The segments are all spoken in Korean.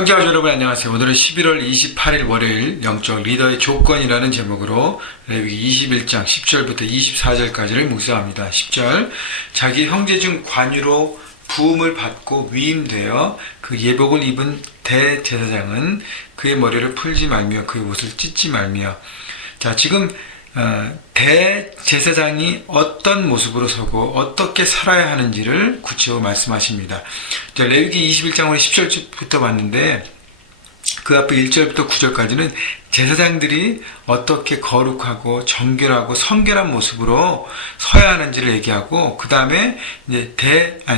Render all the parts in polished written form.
형제와 여러분 안녕하세요. 오늘은 11월 28일 월요일 영적 리더의 조건이라는 제목으로 레위기 21장 10절부터 24절까지를 묵상합니다. 10절 자기 형제 중 관유로 부음을 받고 위임되어 그 예복을 입은 대제사장은 그의 머리를 풀지 말며 그의 옷을 찢지 말며. 자, 지금 대제사장이 어떤 모습으로 서고 어떻게 살아야 하는지를 구체적으로 말씀하십니다. 자, 레위기 21장 우리 10절부터 봤는데 그 앞에 1절부터 9절까지는 제사장들이 어떻게 거룩하고 정결하고 성결한 모습으로 서야 하는지를 얘기하고, 그 다음에 이제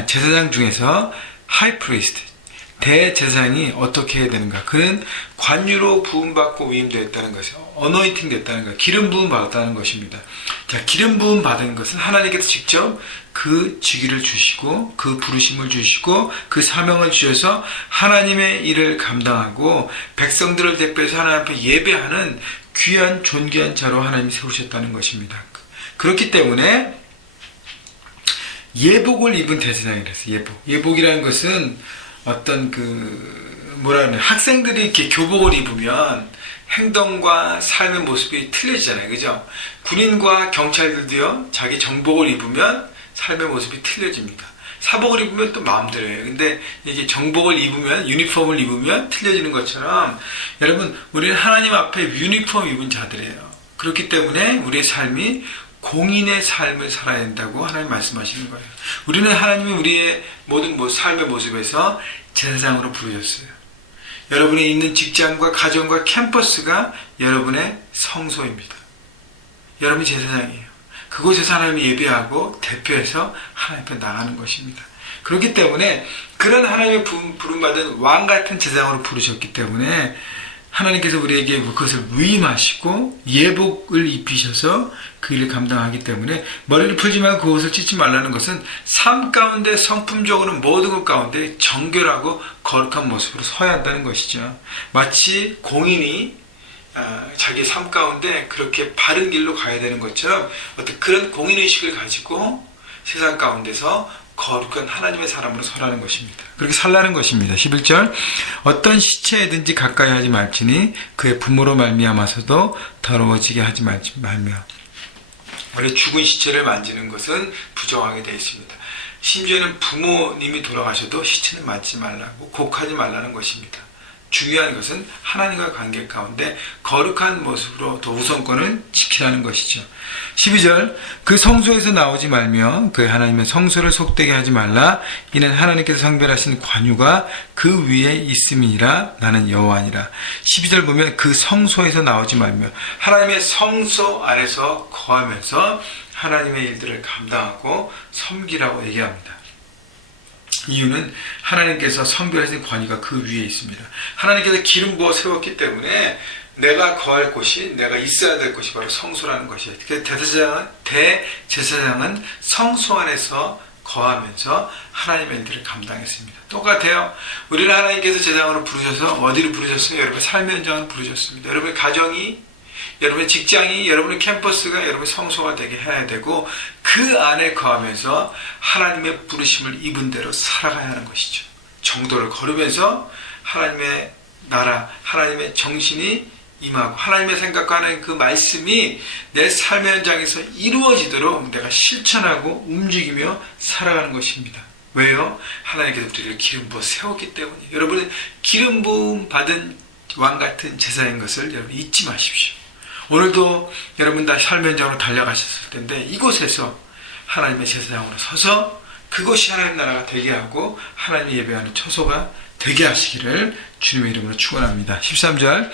제사장 중에서 하이프리스트 대제사장이 어떻게 해야 되는가. 그는 관유로 부음받고 위임되었다는 것이요, 어노인팅 됐다는 것, 기름 부음 받았다는 것입니다. 자, 기름 부음 받은 것은 하나님께서 직접 그 직위를 주시고 그 부르심을 주시고 그 사명을 주셔서 하나님의 일을 감당하고 백성들을 대표해서 하나님 앞에 예배하는 귀한 존귀한 자로 하나님이 세우셨다는 것입니다. 그렇기 때문에 예복을 입은 대제사장이랬어요. 예복이라는 것은 어떤 학생들이 이렇게 교복을 입으면 행동과 삶의 모습이 틀려지잖아요. 그죠? 군인과 경찰들도요, 자기 정복을 입으면 삶의 모습이 틀려집니다. 사복을 입으면 또 마음대로예요. 근데 이게 정복을 입으면, 유니폼을 입으면 틀려지는 것처럼, 여러분, 우리는 하나님 앞에 유니폼 입은 자들이에요. 그렇기 때문에 우리의 삶이 공인의 삶을 살아야 된다고 하나님 말씀하시는 거예요. 우리는 하나님이 우리의 모든 삶의 모습에서 제사장으로 부르셨어요. 여러분이 있는 직장과 가정과 캠퍼스가 여러분의 성소입니다. 여러분이 제사장이에요. 그곳에서 하나님이 예배하고 대표해서 하나님 앞에 나가는 것입니다. 그렇기 때문에 그런 하나님의 부름받은 왕같은 제사장으로 부르셨기 때문에 하나님께서 우리에게 그것을 위임하시고 예복을 입히셔서 그 일을 감당하기 때문에 머리를 풀지 말고 그 옷을 찢지 말라는 것은 삶 가운데 성품적으로 모든 것 가운데 정결하고 거룩한 모습으로 서야 한다는 것이죠. 마치 공인이 자기 삶 가운데 그렇게 바른 길로 가야 되는 것처럼 어떤 그런 공인의식을 가지고 세상 가운데서 거룩한 하나님의 사람으로 서라는 것입니다. 그렇게 살라는 것입니다. 11절 어떤 시체에든지 가까이 하지 말지니 그의 부모로 말미암아서도 더러워지게 하지 말며. 원래 죽은 시체를 만지는 것은 부정하게 되어 있습니다. 심지어는 부모님이 돌아가셔도 시체는 만지지 말라고, 곡하지 말라는 것입니다. 중요한 것은 하나님과 관계 가운데 거룩한 모습으로 더 우선권을 지키라는 것이죠. 12절 그 성소에서 나오지 말며 그 하나님의 성소를 속되게 하지 말라. 이는 하나님께서 성별하신 관유가 그 위에 있음이니라. 나는 여호와니라. 12절 보면 그 성소에서 나오지 말며, 하나님의 성소 안에서 거하면서 하나님의 일들을 감당하고 섬기라고 얘기합니다. 이유는 하나님께서 성별하신 관유가 그 위에 있습니다. 하나님께서 기름 부어 세웠기 때문에 내가 거할 곳이, 내가 있어야 될 곳이 바로 성소라는 것이에요. 대제사장은 성소 안에서 거하면서 하나님의 일들을 감당했습니다. 똑같아요. 우리는 하나님께서 제사장으로 부르셔서 어디를 부르셨어요? 여러분의 삶의 현장을 부르셨습니다. 여러분의 가정이, 여러분의 직장이, 여러분의 캠퍼스가 여러분의 성소가 되게 해야 되고, 그 안에 거하면서 하나님의 부르심을 입은 대로 살아가야 하는 것이죠. 정도를 걸으면서 하나님의 나라, 하나님의 정신이 임하고 하나님의 생각과 하나님 그 말씀이 내 삶의 현장에서 이루어지도록 내가 실천하고 움직이며 살아가는 것입니다. 왜요? 하나님께서 우리를 기름 부어 세웠기 때문이에요. 여러분은 기름 부음 받은 왕같은 제사인 것을 여러분 잊지 마십시오. 오늘도 여러분 다 삶의 현장으로 달려가셨을 텐데 이곳에서 하나님의 제사장으로 서서 그것이 하나님 나라가 되게 하고 하나님의 예배하는 처소가 되게 하시기를 주님의 이름으로 축원합니다. 13절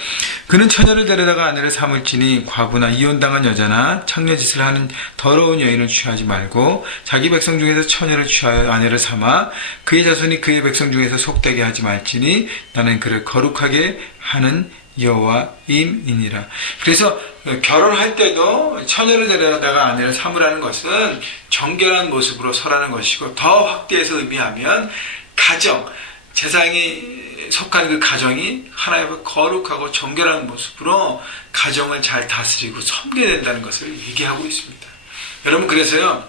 그는 처녀를 데려다가 아내를 삼을지니 과부나 이혼당한 여자나 창녀짓을 하는 더러운 여인을 취하지 말고 자기 백성 중에서 처녀를 취하여 아내를 삼아 그의 자손이 그의 백성 중에서 속되게 하지 말지니 나는 그를 거룩하게 하는 여호와임이니라. 그래서 결혼할 때도 처녀를 데려다가 아내를 삼으라는 것은 정결한 모습으로 서라는 것이고, 더 확대해서 의미하면 가정, 제사장이 속한 그 가정이 하나님의 거룩하고 정결한 모습으로 가정을 잘 다스리고 섬겨야 된다는 것을 얘기하고 있습니다. 여러분, 그래서요,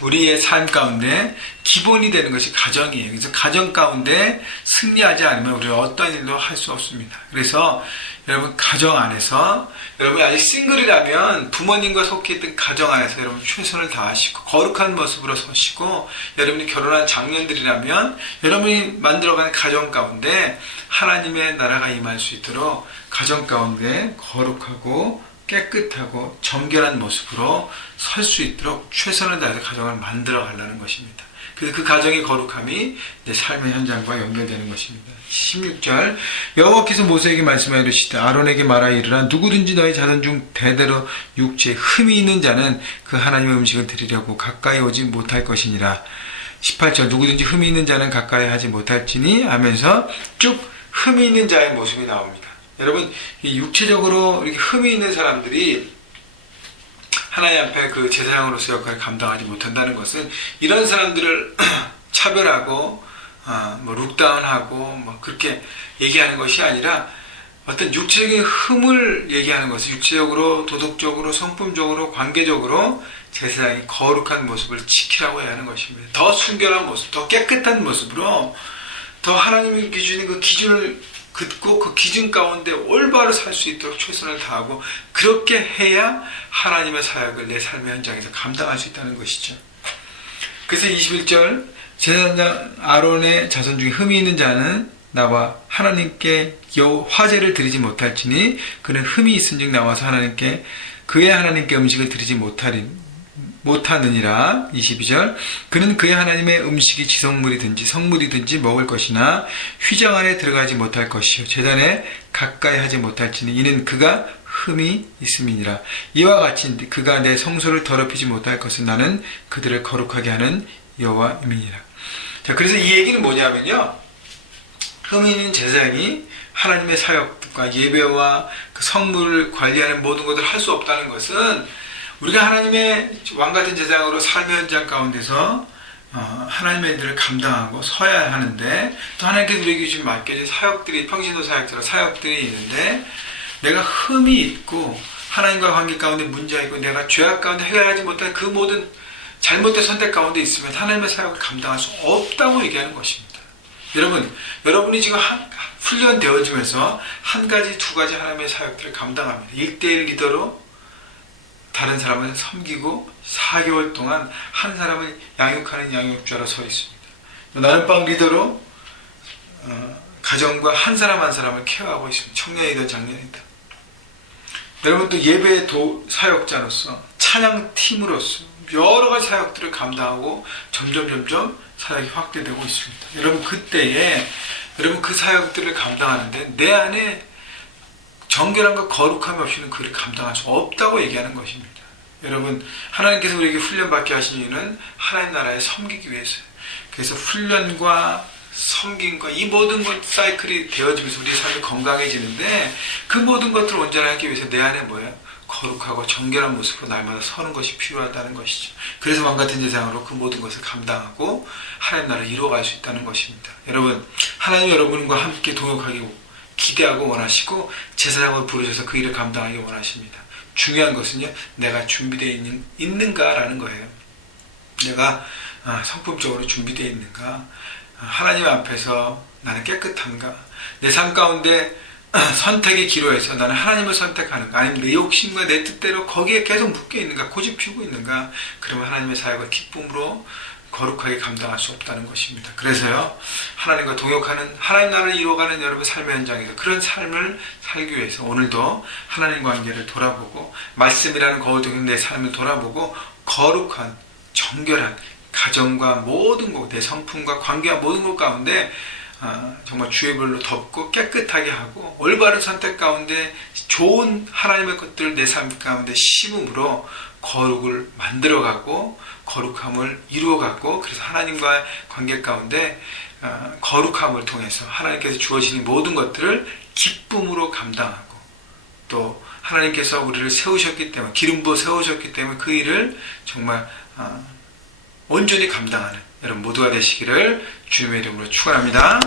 우리의 삶 가운데 기본이 되는 것이 가정이에요. 그래서 가정 가운데 승리하지 않으면 우리는 어떤 일도 할 수 없습니다. 그래서 여러분 가정 안에서 여러분이 아직 싱글이라면 부모님과 속해 있던 가정 안에서 여러분 최선을 다하시고 거룩한 모습으로 서시고, 여러분이 결혼한 장년들이라면 여러분이 만들어가는 가정 가운데 하나님의 나라가 임할 수 있도록 가정 가운데 거룩하고 깨끗하고 정결한 모습으로 설 수 있도록 최선을 다해서 가정을 만들어 가려는 것입니다. 그래서 그 가정의 거룩함이 내 삶의 현장과 연결되는 것입니다. 16절, 여호와께서 모세에게 말씀하여 이르시되 아론에게 말하여 이르라, 누구든지 너희 자손 중 대대로 육체에 흠이 있는 자는 그 하나님의 음식을 드리려고 가까이 오지 못할 것이니라. 18절, 누구든지 흠이 있는 자는 가까이 하지 못할지니 하면서 쭉 흠이 있는 자의 모습이 나옵니다. 여러분, 이 육체적으로 이렇게 흠이 있는 사람들이 하나님 앞에 그 제사장으로서 역할을 감당하지 못한다는 것은 이런 사람들을 차별하고 룩다운하고 그렇게 얘기하는 것이 아니라 어떤 육체적인 흠을 얘기하는 것은 육체적으로, 도덕적으로, 성품적으로, 관계적으로 제사장이 거룩한 모습을 지키라고 해야 하는 것입니다. 더 순결한 모습, 더 깨끗한 모습으로, 더 하나님의 기준이 그 기준을 긋고 그 기준 가운데 올바로 살 수 있도록 최선을 다하고, 그렇게 해야 하나님의 사역을 내 삶의 현장에서 감당할 수 있다는 것이죠. 그래서 21절, 제사장 아론의 자손 중에 흠이 있는 자는 나와 하나님께 화제를 드리지 못할지니 그는 흠이 있은즉 나와서 그의 하나님께 음식을 드리지 못하느니라. 22절, 그는 그의 하나님의 음식이 지성물이든지 성물이든지 먹을 것이나 휘장 안에 들어가지 못할 것이요 제단에 가까이 하지 못할지니 이는 그가 흠이 있음이니라. 이와 같이 그가 내 성소를 더럽히지 못할 것은 나는 그들을 거룩하게 하는 여호와임이니라. 자, 그래서 이 얘기는 뭐냐면요, 흠이 있는 제사장이 하나님의 사역과 예배와 그 성물을 관리하는 모든 것을 할 수 없다는 것은, 우리가 하나님의 왕같은 제사장으로 삶의 현장 가운데서 하나님의 일들을 감당하고 서야 하는데, 또 하나님께서 우리에게 지금 맡겨진 사역들이, 평신도 사역들이 있는데, 내가 흠이 있고 하나님과 관계 가운데 문제가 있고 내가 죄악 가운데 해결하지 못한 그 모든 잘못된 선택 가운데 있으면 하나님의 사역을 감당할 수 없다고 얘기하는 것입니다. 여러분이 지금 훈련되어지면서 한 가지, 두 가지 하나님의 사역들을 감당합니다. 1대1 리더로 다른 사람을 섬기고 4개월 동안 한 사람을 양육하는 양육자로 서 있습니다. 나눔방 리더로 가정과 한 사람 한 사람을 케어하고 있습니다. 청년이든 장년이든. 여러분, 또 예배 사역자로서, 찬양팀으로서 여러 가지 사역들을 감당하고 점점 사역이 확대되고 있습니다. 여러분, 그때에 그 사역들을 감당하는데 내 안에 정결함과 거룩함이 없이는 그를 감당할 수 없다고 얘기하는 것입니다. 여러분, 하나님께서 우리에게 훈련받게 하신 이유는 하나님 나라에 섬기기 위해서요. 그래서 훈련과 섬김과 이 모든 것 사이클이 되어지면서 우리의 삶이 건강해지는데, 그 모든 것들을 온전하게 하기 위해서 내 안에 거룩하고 정결한 모습으로 날마다 서는 것이 필요하다는 것이죠. 그래서 왕같은 제사장으로 그 모든 것을 감당하고 하나님 나라를 이루어갈 수 있다는 것입니다. 여러분, 하나님 여러분과 함께 동역하기 기대하고 원하시고 제사장으로 부르셔서 그 일을 감당하기 원하십니다. 중요한 것은요, 내가 준비되어 있는가라는 거예요. 내가 성품적으로 준비되어 있는가, 하나님 앞에서 나는 깨끗한가, 내 삶 가운데 선택의 기로에서 나는 하나님을 선택하는가, 아니면 내 욕심과 내 뜻대로 거기에 계속 묶여 있는가, 고집 피우고 있는가, 그러면 하나님의 사역을 기쁨으로 거룩하게 감당할 수 없다는 것입니다. 그래서요, 하나님과 동역하는, 하나님 나라를 이루어가는 여러분 삶의 현장에서 그런 삶을 살기 위해서 오늘도 하나님 관계를 돌아보고, 말씀이라는 거울 속에 내 삶을 돌아보고, 거룩한, 정결한 가정과 모든 것, 내 성품과 관계와 모든 것 가운데 정말 주의 별로 덮고 깨끗하게 하고, 올바른 선택 가운데 좋은 하나님의 것들을 내 삶 가운데 심음으로 거룩을 만들어가고 거룩함을 이루어가고, 그래서 하나님과의 관계 가운데 거룩함을 통해서 하나님께서 주어지는 모든 것들을 기쁨으로 감당하고, 또 하나님께서 우리를 세우셨기 때문에, 기름 부어 세우셨기 때문에 그 일을 정말 온전히 감당하는 여러분 모두가 되시기를 주님의 이름으로 축원합니다.